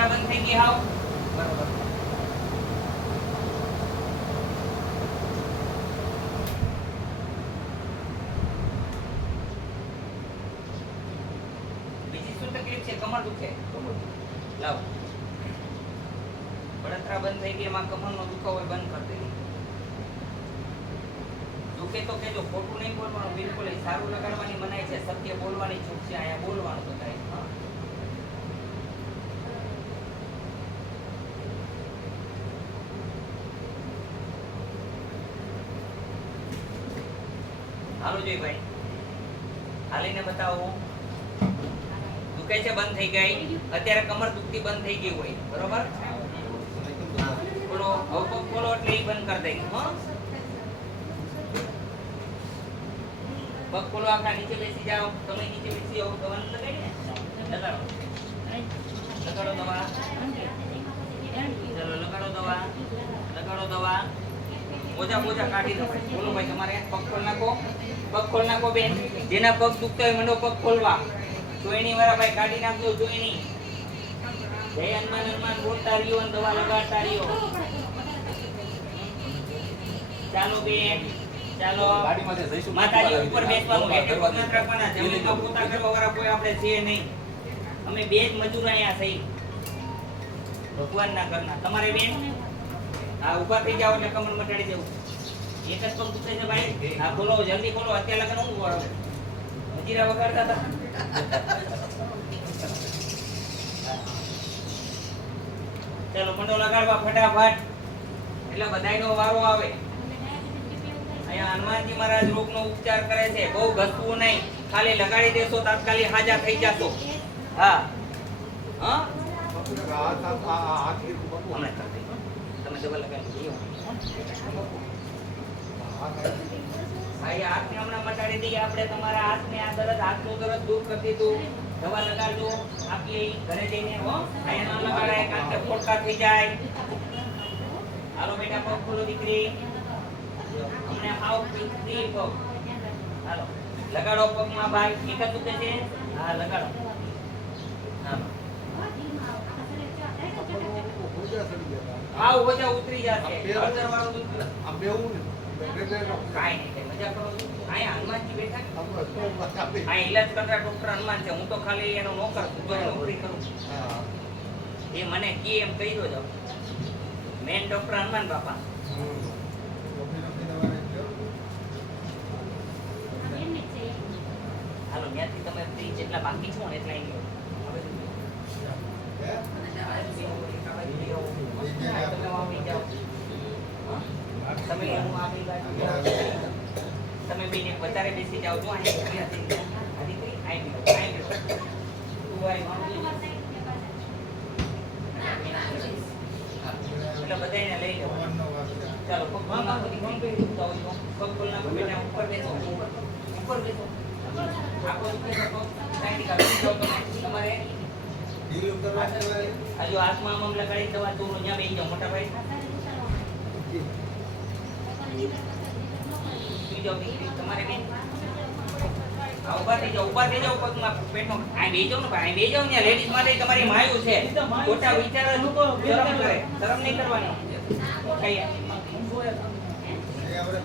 બળતરા બંધ થઈ ગઈ હાવ બરોબર બીજી શું તકલીફ છે કમર દુખે લાવ બળતરા બંધ થઈ ગઈ એમાં કમરનો દુખાવો બંધ કરી દેવી દુખે તો કેજો ખોટું નહીં બોલવાનું બિલકુલ સારું લગાડવાની મનાય છે સત્ય બોલવાની છૂટ છે અહીંયા બોલવાનું તો થાય હાલો જોઈ ભાઈ હાલીને બતાવો દુખે છે બંધ થઈ ગઈ અત્યારે કમર દુખતી બંધ થઈ ગઈ હોય બરોબર બોલો હવે બોલો એટલે એ બંધ કરી દઈ હા પગ ખોલો આખા નીચે બેસી જાઓ તમે નીચે બેસી જાઓ દવા લગાડી ને લગાડો દવા ચલો લગાડો દવા મોજા કાઢી દો ભાઈ બોલો ભાઈ તમારે પગ ખોલ નાખો બેન જેના પગ દુખતા હોય મંડો પગ ખોલવા જોઈની વાળા ભાઈ કાઢી નાખજો જોઈની જય હનુમાન બોલતા રહ્યો અને દવા લગાડતા રહ્યો ચાલો બેન ચાલો માતાજી ઉપર બેસવાનું એટલે પગ ન રાખવાના જમીન તો પોતા કરવા વાળા કોઈ આપણે છે નહીં અમે બે જ મજૂર અહીંયા થઈ ભગવાનના ઘરના તમારે બેન આ ઊભા થઈ જાવ એટલે કમર મટાડી દેવું એક જ પગ દુખે છે ભાઈ આ ખોલો જલ્દી ખોલો અત્યારે લગન હું વાળો હજીરા વગાડતા હતા ચાલો મંડો લગાડવા ફટાફટ એટલે બધાયનો વારો આવે અહીંયા હનુમાનજી મહારાજ રોગનો ઉપચાર કરે છે બહુ ઘસવું નહીં ખાલી લગાડી દેશો તાત્કાલિક હાજા થઈ જશો હા હા તમે ડબલ લગાડી ભાઈ હાથને હમણાં મટાડી દઈએ આપણે તમારા હાથને આ દર્દ હાથનો દર્દ દૂર કરી દીધું દવા લગાડજો આપીએ ઘરે જઈને હો અહીંયા ન લગાડાય કારણ કે ફોડકા થઈ જાય હાલો બેટા પગ ખોલો દીકરી અમને આવ ફ્રી પગ હાલો લગાડો પગમાં ભાઈ એક જ દુખે છે હા લગાડો હા વજા ઉતરી જશે અડધર વાળું દુખ આ બેવું ને કાઈ નહીં મજા કરો આયા હનુમાનજી બેઠા આ ઈલાજ કરતા ડોક્ટર હનુમાન છે હું તો ખાલી એનો નોકર છું તો નોકરી કરું એ મને કે એમ કહી દો જાવ મેન ડોક્ટર હનુમાન બાપા હાલો ત્યાંથી તમે ફ્રી જેટલા બાકી છો ને એટલા અહીં તમે હું આપણી બાજુ તમે બેને વધારે બેસી જાવ છો અહીંયા એટલે બધાને લઈ લો ચાલો પગ ખોલના બેટા ઉપર બેસો આખો તમારે હજુ હાથમાં આમ લગાડી દવા તો અહીંયા બેસી જાઓ મોટા ભાઈ તમારે બેન ઉભા થઈ જાઓ પગમાં પેટમાં આ બે જાવ ને ભાઈ બે જાવ ને લેડીઝ માટે તમારી માયું છે ખોટા વિચાર શરમ કરે શરમ નહીં કરવાની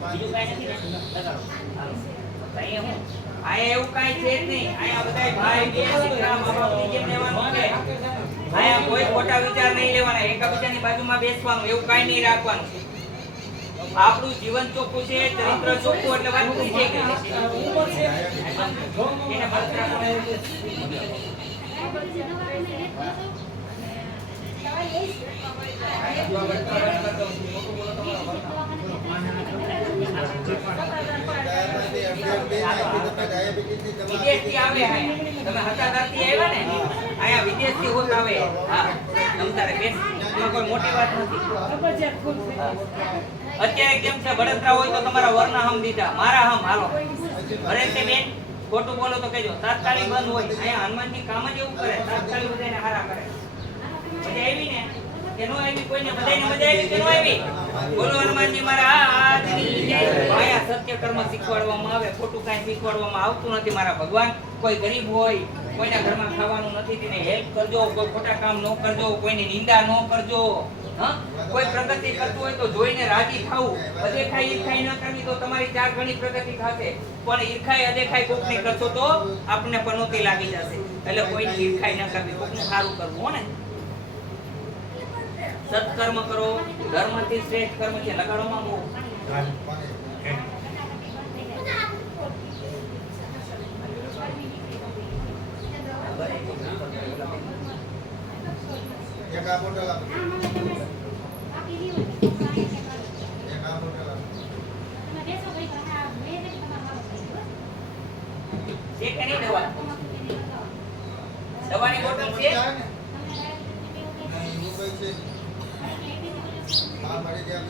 બીજું કઈ નથી લગાડો અહીંયા હું આયા એવું કઈ છે જ નહીં આયા બધા ભાઈ બે દીકરા મા બાપની જેમ રહેવાનું છે આયા કોઈ ખોટા વિચાર નહીં લેવાના એકબીજાની બાજુમાં બેસવાનું એવું કઈ નહીં રાખવાનું આપણું જીવન ચોખ્ખું છે ચરિત્ર ચોખ્ખું એટલે વાત પૂરી થઈ ગઈ એને બળતરા વિદેશથી આવે તમે હતાદારથી આવ્યા ને અહીંયા વિદેશથી હોત આવે હા તમતારે બેસ એમાં કોઈ મોટી વાત નથી અત્યારે કેમ છે બળતરા હોય તો તમારા વરના હમ દીધા મારા હમ હાલો અરે તે બેન ખોટું બોલો તો કહેજો તાત્કાલિક બંધ હોય અહીંયા હનુમાનજી કામ જ એવું કરે તાત્કાલિક બધાને હારા કરે મજા આવી ને કેનો આવી કોઈને બધાને મજા આવી કેનો આવી બોલો હનુમાનજી મારા આજની જય આયા સત્ય કર્મ શીખવાડવામાં આવે ખોટું કાઈ શીખવાડવામાં આવતું નથી મારા ભગવાન કોઈ ગરીબ હોય કોઈના ઘરમાં ખાવાનું નથી તેને હેલ્પ કરજો, કોઈ ખોટા કામ ન કરજો, કોઈની નિંદા ન કરજો. હા, કોઈ પ્રગતિ કરતું હોય તો જોઈને રાજી થવું. અદેખાઈ ઈર્ખાઈ ન કરવી તો તમારી 4 ગણી પ્રગતિ થશે. પણ ઈર્ખાઈ અદેખાઈ કોકની કરશો તો આપણને પનોતી લાગી જશે. એટલે કોઈની ઈર્ખાઈ ન કરવી, કોકનું સારું કરવું હો ને. સત્કર્મ કરો, ધર્મથી શ્રેષ્ઠ કર્મ છે. લગાડો માંગો. એક આ બોટલ આપો. એક આ બોટલ આપો. છે કે નહીં દવા? દવાની બોટલ છે? નહીં, એવું કઈ છે. હા, મળી ગયા.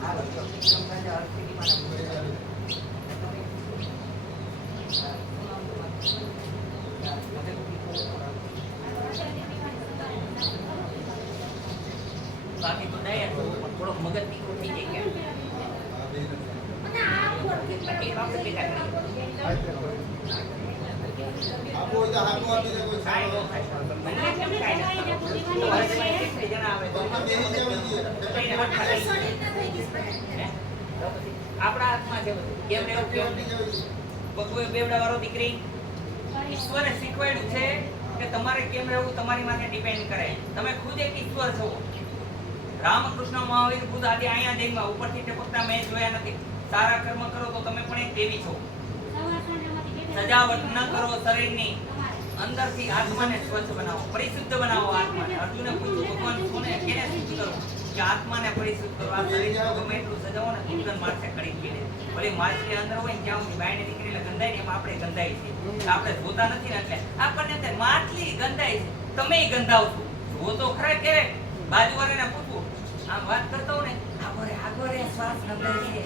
હા, બસ. એકદમ તાજા હરખીમાં મળી ગયા. બાકી તો દયા તો થોડો મગજ તીખો થઈ જાય કે હા, બે નથી. બાકી આપણે ભેગા કરીએ. આપો હોય તો આપો, આપી દે કોઈ કાંઈ સારો. ન થાય. મને કેમ કાંઈ ન થાય? તમારે તમારી કેટલી જણા આવે તો તમને બેસી જવું જોઈએ. કઈને હાથમાં લઈ લો. હે? તો પછી આપણા હાથમાં છે બધું. કેમ રહેવું કેમ બેસી નહીં. જવું જોઈએ. કોઈ બેવડા વાળો દીકરી ઈશ્વરે શીખવાડ્યું છે કે તમારે કેમ રહેવું તમારી માથે ડિપેન્ડ કરે. તમે ખુદ એક ઈશ્વર છો. રામકૃષ્ણ મહાવીર ખુદ આજે અહીંયા જઈમાં ઉપરથી ટપકતા મેં જોયા નથી. સારા કર્મ કરો તો તમે પણ એક દેવી છો. સજાવટ ન કરો શરીરની, અંદરથી આત્માને સ્વચ્છ બનાવો, પરિશુદ્ધ બનાવો આત્માને. અર્જુને પૂછ્યું ભગવાન કોને કેને શુદ્ધ કરવું? કે આત્માને પરિશુદ્ધ કરો. આ શરીરને ગમે એટલું સજાવો ને કુંદન મારશે કરી દે. ભલે માછલી અંદર હોય ને ત્યાં સુધી બાયણે નીકળીને ગંધાય ને એમ આપણે ગંધાય છે. આપણે જોતા નથી ને એટલે આપણને એમ થાય માછલી ગંધાય છે, તમે ગંધાવ છો. જો તો ખરા કે બાજુવાળાને પૂછવું, આમ વાત કરતો ને આગો રે શ્વાસ ગંધાય છે.